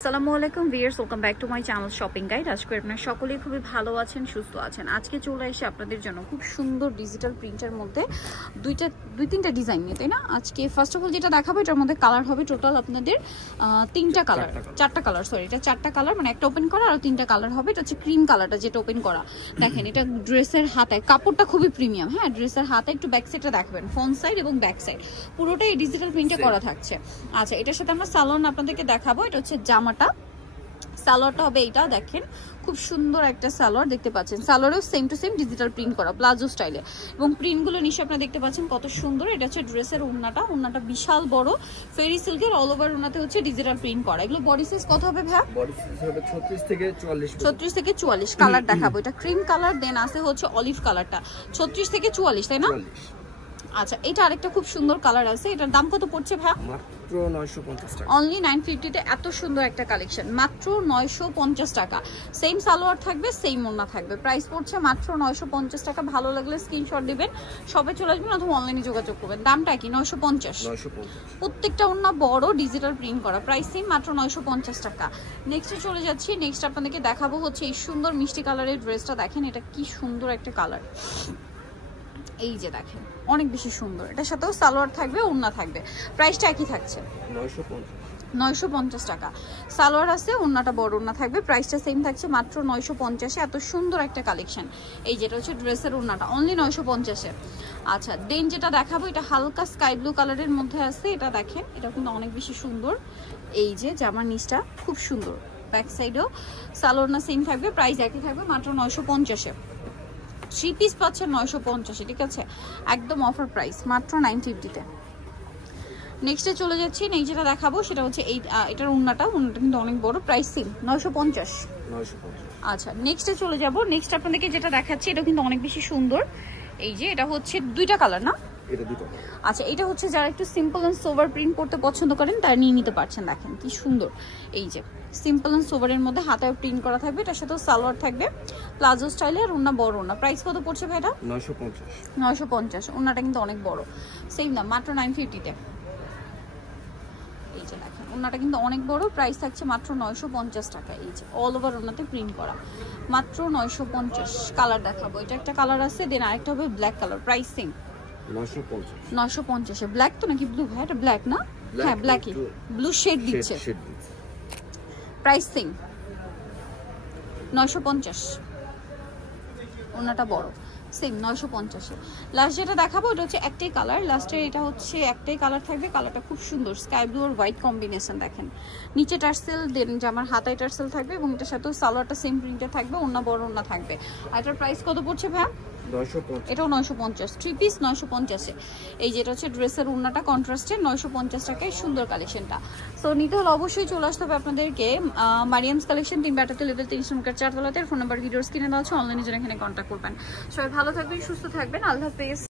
আসসালামু আলাইকুম viewers, welcome back to my channel shopping guide. আজকে আপনারা সকলেই খুবই ভালো আছেন, সুস্থ আছেন। আজকে চলে এসে আপনাদের জন্য খুব সুন্দর ডিজিটাল প্রিন্টের মধ্যে দুই তিনটা ডিজাইন নিয়ে, তাই না? আজকে ফার্স্ট অফ অল যেটা দেখাবো এটার মধ্যে কালার হবে টোটাল আপনাদের চারটা কালার, সরি এটা চারটা কালার, মানে একটা ওপেন করা আর তিনটা কালার হবে। এটা হচ্ছে ক্রিম কালারটা যেটা ওপেন করা। দেখেন এটা ড্রেসের হাতায়, কাপড়টা খুবই প্রিমিয়াম। হ্যাঁ, ড্রেসের হাতে একটু ব্যাক সাইডটা দেখবেন, ফ্রন্ট সাইড এবং ব্যাক সাইড পুরোটাই ডিজিটাল প্রিন্টে করা থাকছে। আচ্ছা, এটার সাথে আমরা সালোয়ার আপনাদেরকে দেখাবো। এটা হচ্ছে জামাটা, সালোয়ারটা হবে এইটা। দেখেন খুব সুন্দর একটা সালোয়ার দেখতে পাচ্ছেন। সালোয়ারেও same to same digital print করা প্লাজো স্টাইলে, এবং প্রিন্টগুলো নিশ্চয়ই আপনারা দেখতে পাচ্ছেন কত সুন্দর। এটা হচ্ছে ড্রেসের ওড়নাটা বিশাল বড় ফেরি সিল্কের অল ওভার ওড়নাতে হচ্ছে ডিজিটাল প্রিন্ট করা। এগুলো বডি সাইজ কত হবে ভাই? বডি সাইজ হবে 36 থেকে 44। কালার দেখাবো, এটা ক্রিম কালার, দেন আছে হচ্ছে অলিভ কালারটা। 36 থেকে 44, তাই না? আচ্ছা, এটা আরেকটা খুব সুন্দর কালার আছে। এটার দাম কত পড়ছে ভাই? মাত্র 950 টাকা। অনলি 950 তে এত সুন্দর একটা কালেকশন, মাত্র 950 টাকা। সেম সালোয়ার থাকবে, সেম ওড়না থাকবে। প্রাইস পড়ছে মাত্র 950 টাকা। ভালো লাগলে স্ক্রিনশট দিবেন, সবে চলে আসবেন অথবা অনলাইনে যোগাযোগ করবেন। দামটা কি? 950। প্রত্যেকটা ওড়না বড় ডিজিটাল প্রিন্ট করা, প্রাইস সেম মাত্র 950 টাকা। নেক্সটে চলে যাচ্ছি। নেক্সট আপনাদেরকে দেখাবো হচ্ছে এই সুন্দর মিষ্টি কালারের ড্রেসটা। দেখেন এটা কি সুন্দর একটা কালার, এই যে দেখেন অনেক বেশি সুন্দর। এটার সাথেও সালোয়ার থাকবে, ওড়না থাকবে। প্রাইসটা একই থাকছে 950 টাকা। সালোয়ার আছে, ওড়নাটা বড় ওড়না থাকবে। প্রাইসটা সেম থাকছে মাত্র 950। এত সুন্দর একটা কালেকশন। এই যেটা হচ্ছে ড্রেসের ওড়নাটা অনলি 950-এ। আচ্ছা, দেন যেটা দেখাবো এটা হালকা স্কাই ব্লু কালারের মধ্যে আছে। এটা দেখেন, এটা কিন্তু অনেক বেশি সুন্দর। এই যে জামার নিচটা খুব সুন্দর, ব্যাক সাইডেও সালোয়ার না সেম থাকবে। প্রাইস একই থাকবে মাত্র 950-এ। 3 পিস পাচ্ছেন 950, ঠিক আছে? একদম অফার প্রাইস, মাত্র 950-তে। নেক্সটে চলে যাচ্ছি। নেক্সট যেটা দেখাবো সেটা হচ্ছে এটার ওড়নাটা কিন্তু অনেক বড়, প্রাইস সেম 950। আচ্ছা, নেক্সটে চলে যাব। নেক্সট আপনাদেরকে যেটা দেখাচ্ছি এটা কিন্তু অনেক বেশি সুন্দর। এই যে এটা হচ্ছে দুইটা কালার না? আচ্ছা, এটা হচ্ছে যারা একটু সিম্পল এন্ড সোভার প্রিন্ট করতে পছন্দ করেন তারা নিয়ে নিতে পারছেন। দেখেন কি সুন্দর। এই যে সিম্পল এন্ড সোভারের মধ্যে হাতায় প্রিন্ট করা থাকবে, এটার সাথে সালোয়ার থাকবে প্লাজো স্টাইলে, আর ওড়না বড় ওড়না। প্রাইস কত পড়ছে ভাই এটা? 950। ওড়নাটা কিন্তু অনেক বড়, সেম দাম মাত্র 950-তে। এই যে দেখেন ওড়নাটা কিন্তু অনেক বড়, প্রাইস থাকছে মাত্র 950 টাকা। এই যে অল ওভার ওড়নাতে প্রিন্ট করা, মাত্র 950। কালার দেখাবো, এটা একটা কালার আছে, দেন আরেকটা হবে black colour. Price same 950। Black তো নাকি ব্লু ভাই? এটা ব্ল্যাক না? হ্যাঁ ব্ল্যাকই, ব্লু শেড দিচ্ছে। Price same 950। ওড়নাটা বড়, সেম 950-এ। লাস্ট যেটা দেখাবো এটা হচ্ছে একটাই কালার, লাস্টের এটা হচ্ছে একটাই কালার থাকবে। কালারটা খুব সুন্দর, স্কাই ব্লু আর হোয়াইট কম্বিনেশন। দেখেন নিচে টার্সেল, দেন জামার হাতায় টার্সেল থাকবে, এবং এটার সাথেও সালোয়ারটা সেম প্রিন্টে থাকবে, ওড়না বড় ওড়না থাকবে। আর এটার প্রাইস কত পড়ছে ভাই? 950। এটাও 950। 3 পিস 950-এ। এই যেটা হচ্ছে ড্রেসের ওড়নাটা কন্ট্রাস্টে, 950 টাকায় সুন্দর কালেকশনটা। সো নিতে হলে অবশ্যই চলে আসতে হবে আপনাদেরকে মারিয়ামস কালেকশন, 3 ব্যাটাতে লেভেল 3 নম্বর 4 তলাতে। ফোন নাম্বার ভিডিওস কিনে দেওয়া আছে, অনলাইনে জন্য এখানে কন্ট্যাক্ট করবেন। সবাই ভালো থাকবেন, সুস্থ থাকবেন, আল্লাহ হাফেজ।